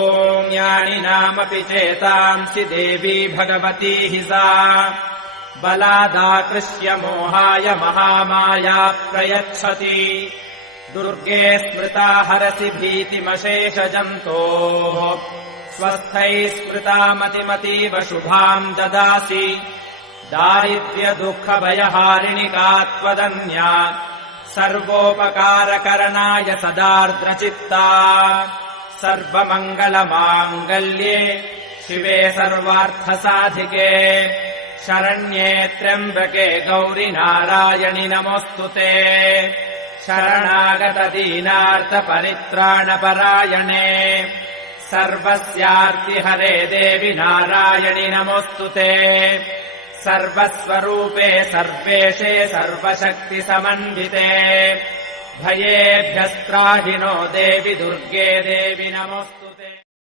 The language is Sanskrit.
ॐ ज्ञानिनामपि चेतांसि देवी भगवती हि सा बलादाकृष्य मोहाय महामाया प्रयच्छति। दुर्गे स्मृता हरसि भीतिमशेषजन्तोः स्वस्थैः स्मृता मतिमतीव शुभाम् ददासि। दारिद्र्यदुःखभयहारिणि का त्वदन्या सर्वोपकारकरणाय सदार्द्रचित्ता। सर्वमङ्गलमाङ्गल्ये शिवे सर्वार्थसाधिके शरण्ये त्र्यम्बके गौरि नारायणि नमोऽस्तुते। शरणागतदीनार्तपरित्राणपरायणे सर्वस्यार्तिहरे देवि नारायणि नमोऽस्तुते। सर्वस्वरूपे सर्वेशे सर्वशक्तिसमन्विते भयेभ्यस्त्राहि नो देवि दुर्गे देवि नमोऽस्तुते।